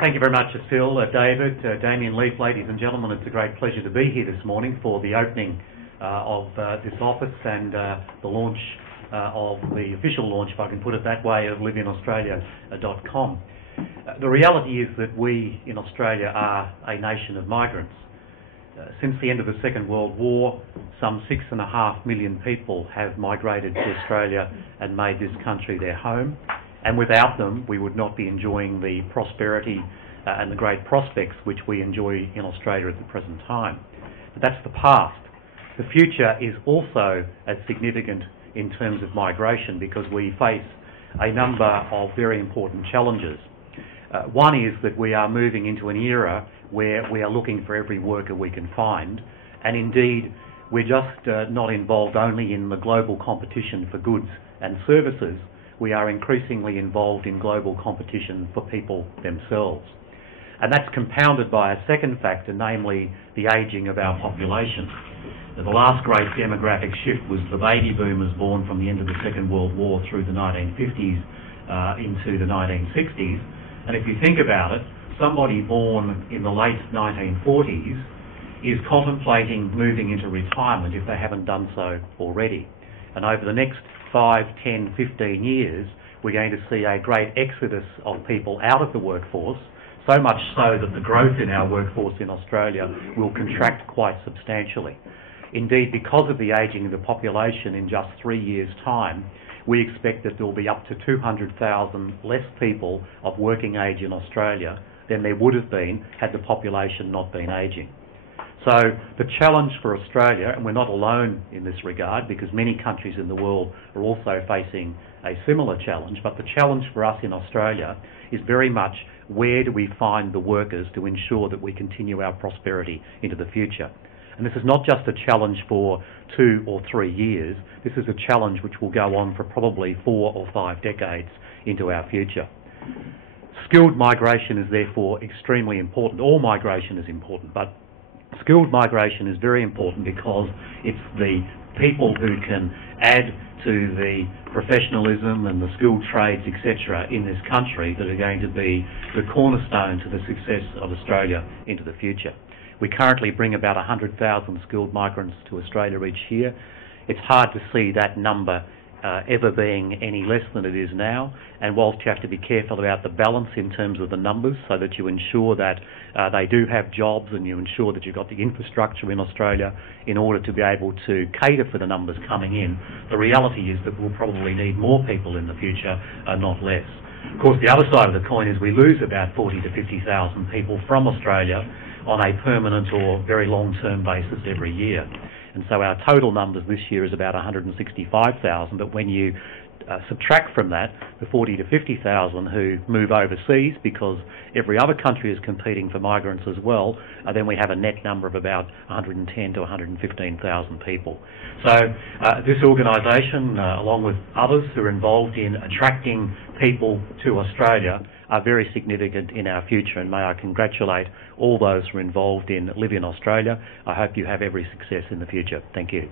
Thank you very much, Phil, David, Damien Leaf, ladies and gentlemen. It's a great pleasure to be here this morning for the opening of this office and the launch of the official launch, if I can put it that way, of liveinaustralia.com. The reality is that we in Australia are a nation of migrants. Since the end of the Second World War, some 6.5 million people have migrated to Australia and made this country their home. And without them, we would not be enjoying the prosperity and the great prospects which we enjoy in Australia at the present time. But that's the past. The future is also as significant in terms of migration because we face a number of very important challenges. One is that we are moving into an era where we are looking for every worker we can find, and indeed we're just not involved only in the global competition for goods and services. We are increasingly involved in global competition for people themselves. And that's compounded by a second factor, namely the ageing of our population. The last great demographic shift was the baby boomers born from the end of the Second World War through the 1950s into the 1960s. And if you think about it, somebody born in the late 1940s is contemplating moving into retirement if they haven't done so already. And over the next 5, 10, 15 years, we're going to see a great exodus of people out of the workforce, so much so that the growth in our workforce in Australia will contract quite substantially. Indeed, because of the ageing of the population in just 3 years' time, we expect that there will be up to 200,000 less people of working age in Australia than there would have been had the population not been ageing. So the challenge for Australia, and we're not alone in this regard because many countries in the world are also facing a similar challenge, but the challenge for us in Australia is very much where do we find the workers to ensure that we continue our prosperity into the future. And this is not just a challenge for 2 or 3 years, this is a challenge which will go on for probably 4 or 5 decades into our future. Skilled migration is therefore extremely important. All migration is important, but skilled migration is very important because it's the people who can add to the professionalism and the skilled trades, etc., in this country that are going to be the cornerstone to the success of Australia into the future. We currently bring about 100,000 skilled migrants to Australia each year. It's hard to see that number ever being any less than it is now, and whilst you have to be careful about the balance in terms of the numbers so that you ensure that they do have jobs and you ensure that you've got the infrastructure in Australia in order to be able to cater for the numbers coming in, the reality is that we'll probably need more people in the future, not less. Of course, the other side of the coin is we lose about 40,000 to 50,000 people from Australia on a permanent or very long-term basis every year. And so our total numbers this year is about 165,000, but when you subtract from that the 40,000 to 50,000 who move overseas because every other country is competing for migrants as well, then we have a net number of about 110,000 to 115,000 people. So this organisation, along with others who are involved in attracting people to Australia, are very significant in our future, and may I congratulate all those who are involved in Live in Australia. I hope you have every success in the future. Thank you.